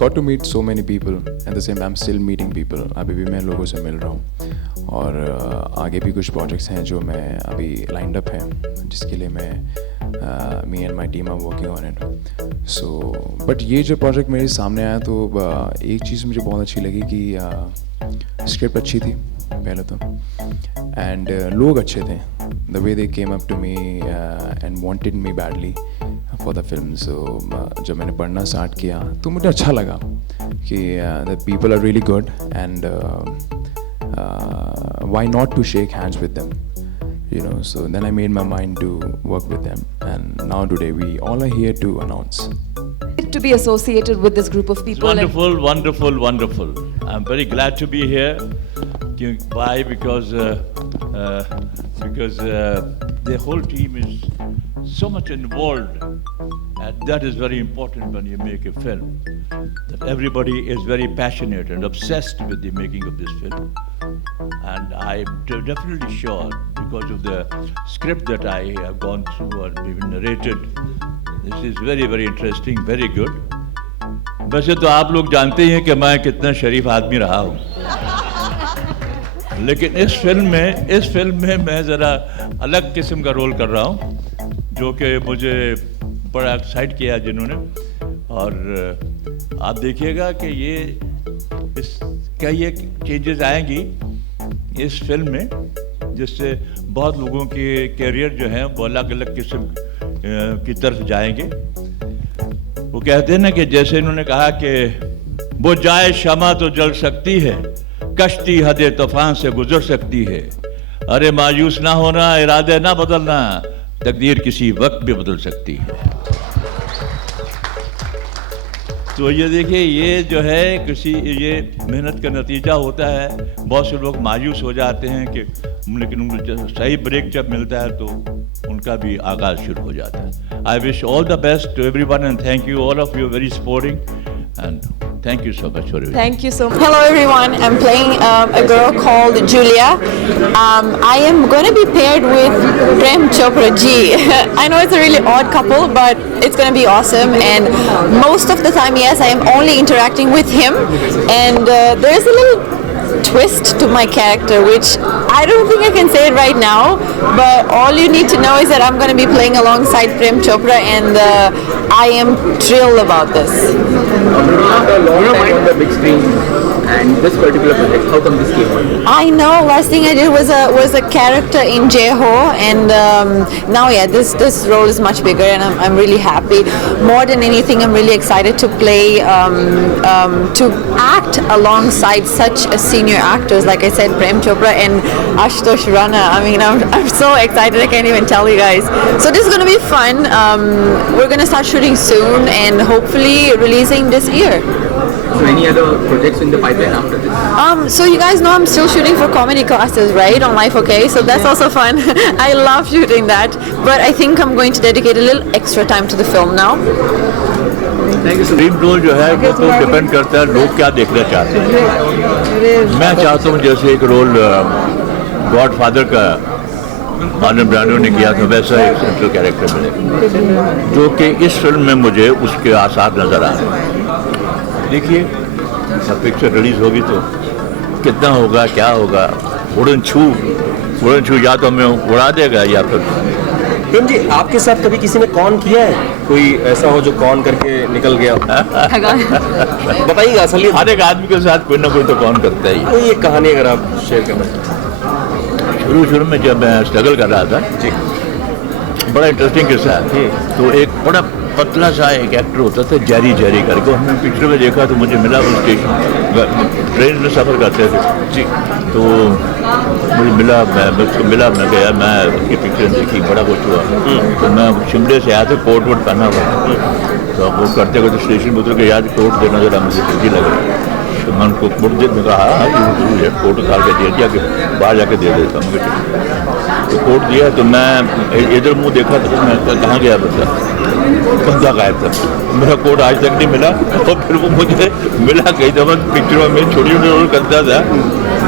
got to meet so many people. At the same time, I'm still meeting people. अभी भी मैं लोगों से मिल रहा हूँ और आगे भी कुछ projects हैं जो मैं अभी lined up हैं जिसके लिए मैं me and my team are working on it. So, but ये जो project मेरे सामने आया तो एक चीज़ मुझे बहुत अच्छी लगी कि script अच्छी थी पहले तो and लोग अच्छे थे. The way they came up to me and wanted me badly for the film. So जब मैंने पढ़ना स्टार्ट किया तो मुझे अच्छा लगा कि the people are really good and why not to shake hands with them, you know. So then I made my mind to work with them and now today we all are here to announce. To be associated with this group of people. Wonderful, wonderful, wonderful. I'm very glad to be here. Why? Because the whole team is so much involved, and that is very important when you make a film. That everybody is very passionate and obsessed with the making of this film, and I'm definitely sure because of the script that I have gone through and even narrated. This is very, very interesting, very good. वैसे तो आप लोग जानते ही हैं कि मैं कितना शरीफ आदमी रहा हूँ, लेकिन इस फिल्म में मैं ज़रा अलग किस्म का रोल कर रहा हूँ जो कि मुझे बड़ा एक्साइट किया जिन्होंने. और आप देखिएगा कि ये चेंजेस आएंगी इस फिल्म में जिससे बहुत लोगों के कैरियर जो हैं वो अलग अलग किस्म की तरफ जाएंगे. वो कहते हैं ना कि जैसे इन्होंने कहा कि वो जाए शमा तो जल सकती है, कश्ती हदे तूफान से गुजर सकती है, अरे मायूस ना होना, इरादे ना बदलना, तकदीर किसी वक्त भी बदल सकती है. तो ये देखिए, ये जो है ये मेहनत का नतीजा होता है. बहुत से लोग मायूस हो जाते हैं कि लेकिन उनको सही ब्रेक जब मिलता है तो उनका भी आगाज शुरू हो जाता है. I wish all the best to everyone and thank you all of you very supporting and thank you so much for everything. Thank you so much. Hello everyone, I'm playing a girl called Julia. I am going to be paired with Prem Chopra ji. I know it's a really odd couple, but it's going to be awesome, and most of the time, yes, I am only interacting with him, and there's a little twist to my character which I don't think I can say it right now, but all you need to know is that I'm going to be playing alongside Prem Chopra, and I am thrilled about this. After a long time on the big screen and this particular project, how come this came on? I know, last thing I did was a character in Jeho, and now yeah, this role is much bigger, and I'm really happy. More than anything, I'm really excited to play, to act alongside such a senior actors, like I said, Prem Chopra and Ashutosh Rana. I mean, I'm so excited, I can't even tell you guys. So this is going to be fun. We're going to start shooting soon and hopefully releasing this year. So any other projects in the pipeline after this? So you guys know I'm still shooting for comedy classes, right, on Life OK? So that's also fun. I love shooting that, but I think I'm going to dedicate a little extra time to the film now. Dream role जो है वो तो depend करता है लोग क्या देखना चाहते हैं. मैं चाहता हूँ जैसे एक रोल गॉडफादर का मार्लन ब्रांडो ने किया था वैसा एक सेंट्रल कैरेक्टर मिले, जो कि इस फिल्म में मुझे उसके आसार नज़र आ रहे हैं. देखिए जब पिक्चर रिलीज होगी तो कितना होगा, क्या होगा. उड़न छू या तो हमें उड़ा देगा या फिर. प्रेम जी, आपके साथ कभी किसी ने कॉन किया है? कोई ऐसा हो जो कॉन करके निकल गया? बताइएगा. असल हर एक आदमी के साथ कोई ना कोई तो कॉन करता ही. कोई एक कहानी अगर आप शेयर करना. शुरू में जब मैं स्ट्रगल कर रहा था जी, बड़ा इंटरेस्टिंग किस्सा है. तो एक बड़ा पतला सा एक एक्टर होता था जेरी करके, हमने पिक्चर में देखा तो मुझे मिला. वो स्टेशन ट्रेन में सफ़र करते थे जी, तो मुझे मिला, मैं गया, मैं उसकी पिक्चर देखी, बड़ा कुछ हुआ. तो मैं शिमले से आया था, कोट वोट पहना हुआ. तो वो करते करते स्टेशन में उतर के याद कोट देना जरा मुझे जल्दी लगा. तो मैं उनको कोट दे कहा कोट उतार के दे दिया कि बाहर जाके दे देता हूँ. तो कोट दिया तो मैं इधर मुंह देखा तो मैं कहाँ गया बंदा गायब था. मेरा कोट आज तक नहीं मिला. और फिर वो मुझे मिला कई दफ़ा पिक्चरों में छोटी छोटी रोल करता था.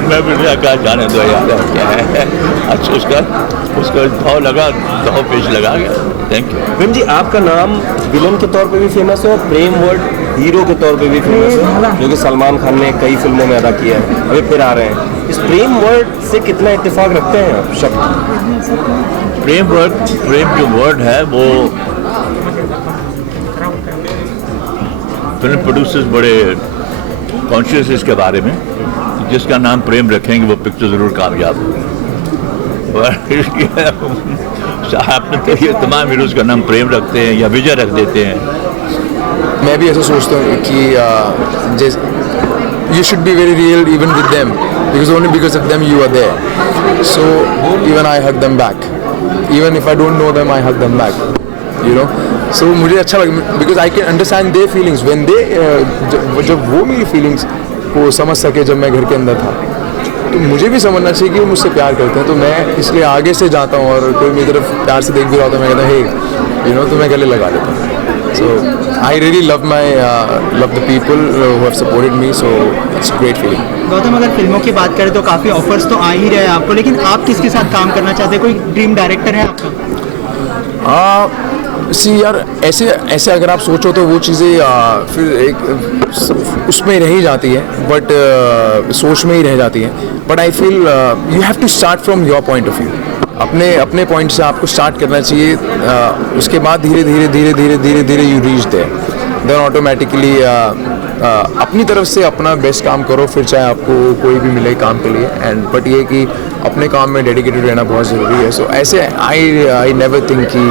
मैं भी कहा जाने दो यार क्या है. अच्छा उसका भाव लगा, भाव पेश लगा गया. Thank you. प्रेम जी, आपका नाम विलन के तौर पे भी फेमस है और प्रेम वर्ड हीरो के तौर पे भी फेमस है, जो कि सलमान खान ने कई फिल्मों में अदा किया है, अभी फिर आ रहे हैं। इस प्रेम वर्ड से कितना इत्तेफाक रखते हैं आप शब्द? प्रेम जो वर्ड है वो फिल्म प्रोड्यूसर्स बड़े कॉन्शियस है इसके बारे में, जिसका नाम प्रेम रखेंगे वो पिक्चर ज़रूर कामयाब हो। आपने तो ये तमाम हीरोज़ का नाम प्रेम रखते हैं या विजय रख देते हैं। मैं भी ऐसा सोचता हूँ कि जैसे you should be very real even with them because only because of them you are there, so even I hug them back, even if I don't know them I hug them back, you know. So मुझे अच्छा लगा because I can understand their feelings when they, जब वो मेरी feelings को समझ सके जब मैं घर के अंदर था, तो मुझे भी समझना चाहिए कि वो मुझसे प्यार करते हैं। तो मैं इसलिए आगे से जाता हूँ और कोई मेरी तरफ प्यार से देख भी रहा होता है, मैं कहता हे यू नो, तो मैं गले लगा लेता हूँ। So I really love the people who have supported me, so it's great feeling. Gautam, अगर फिल्मों की बात करें तो काफ़ी ऑफर्स तो आ ही रहे हैं आपको, लेकिन आप किसके साथ काम करना चाहते हैं? कोई ड्रीम डायरेक्टर है आपका? सी यार, ऐसे अगर आप सोचो तो वो चीज़ें फिर एक उसमें रह ही जाती है, बट सोच में ही रह जाती है। But I feel you have to start from your point of view, अपने पॉइंट से आपको स्टार्ट करना चाहिए। उसके बाद धीरे धीरे यू रीच देन ऑटोमेटिकली अपनी तरफ से अपना बेस्ट काम करो, फिर चाहे आपको कोई भी मिले काम के लिए। एंड बट ये कि अपने काम में डेडिकेटेड रहना बहुत ज़रूरी है। सो ऐसे आई नेवर थिंक कि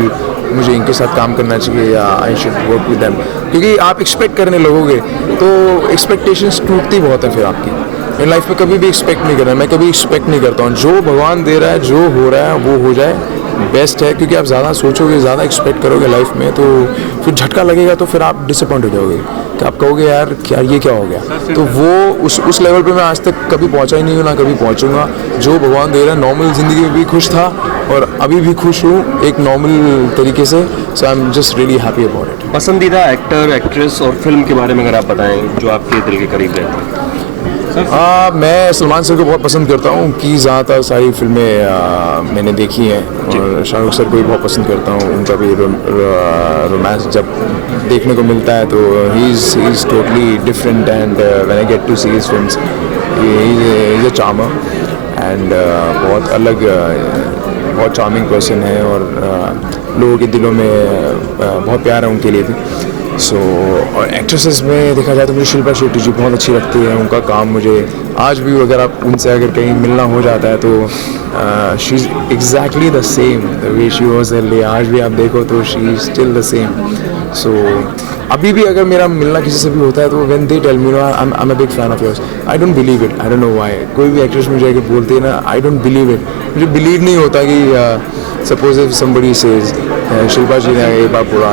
मुझे इनके साथ काम करना चाहिए या I should work with them, क्योंकि आप एक्सपेक्ट करने लगोगे तो एक्सपेक्टेशंस टूटती बहुत है फिर आपकी। मेरी लाइफ में कभी भी एक्सपेक्ट नहीं करना, मैं कभी एक्सपेक्ट नहीं करता हूँ। जो भगवान दे रहा है, जो हो रहा है वो हो जाए, बेस्ट है। क्योंकि आप ज़्यादा सोचोगे, ज़्यादा एक्सपेक्ट करोगे लाइफ में, तो फिर झटका लगेगा, तो फिर आप डिसअपॉइंट हो जाओगे कि आप कहोगे यार ये क्या हो गया। तो वो उस लेवल पे मैं आज तक कभी पहुंचा ही नहीं हूँ, ना कभी पहुंचूंगा। जो भगवान दे रहा है, नॉर्मल ज़िंदगी में भी खुश था और अभी भी खुश हूँ एक नॉर्मल तरीके से। So I am just really happy about it. पसंदीदा एक्टर, एक्ट्रेस और फिल्म के बारे में अगर आप बताएं जो आपके दिल के करीब रहते हैं। मैं सलमान सर को बहुत पसंद करता हूँ, उनकी ज़्यादातर सारी फिल्में मैंने देखी हैं, और शाहरुख सर को भी बहुत पसंद करता हूँ। उनका भी रोमांस जब देखने को मिलता है तो he is totally different, and when I get to see his films he is a charmer and बहुत अलग, बहुत चार्मिंग पर्सन है, और लोगों के दिलों में बहुत प्यार है उनके लिए भी। सो और एक्ट्रेसेस में देखा जाए तो मुझे शिल्पा शेट्टी जी बहुत अच्छी लगती है। उनका काम मुझे आज भी, अगर आप उनसे अगर कहीं मिलना हो जाता है तो she is exactly the same the way she was earlier. आज भी आप देखो तो she is still the same. So अभी भी अगर मेरा मिलना किसी से भी होता है तो when they tell me I am a big fan of yours, I don't believe it, I don't know why. कोई भी एक्ट्रेस मुझे अगर बोलती है ना, आई डोंट बिलीव इट, मुझे बिलीव नहीं होता कि suppose if somebody says Shilpa ji ने एक बार बोला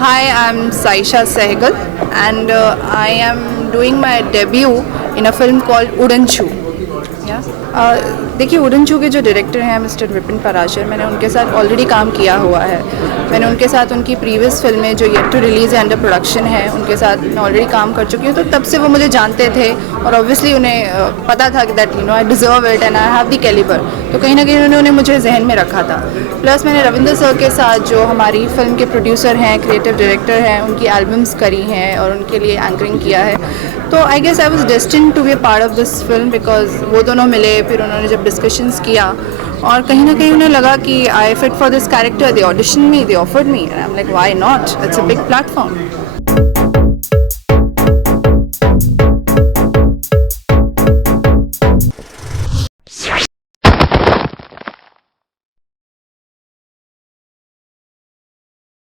Hi, I'm Saisha Sehgal and I am doing my debut in a film called Udanchu. देखिए, उड़नछू के जो डायरेक्टर हैं मिस्टर विपिन पराशर, मैंने उनके साथ ऑलरेडी काम किया हुआ है। मैंने उनके साथ उनकी प्रीवियस फिल्में जो yet to release under production है, उनके साथ मैं ऑलरेडी काम कर चुकी हूँ। तो तब से वो मुझे जानते थे और ऑब्वियसली उन्हें पता था कि that you know I deserve it and I have the calibre. तो कहीं ना कहीं उन्होंने मुझे जहन में रखा था। प्लस मैंने रविंदर सर के साथ, जो हमारी फिल्म के प्रोड्यूसर हैं, क्रिएटिव डायरेक्टर हैं, उनकी एल्बम्स करी हैं और उनके लिए एंकरिंग किया है। तो I guess I was destined to be a part of this film because वो दोनों मिले, फिर उन्होंने जब डिस्कशंस किया और कहीं ना कहीं उन्हें लगा कि I fit for this character, they audition me, they offered me, and I am like why not, it's a big platform.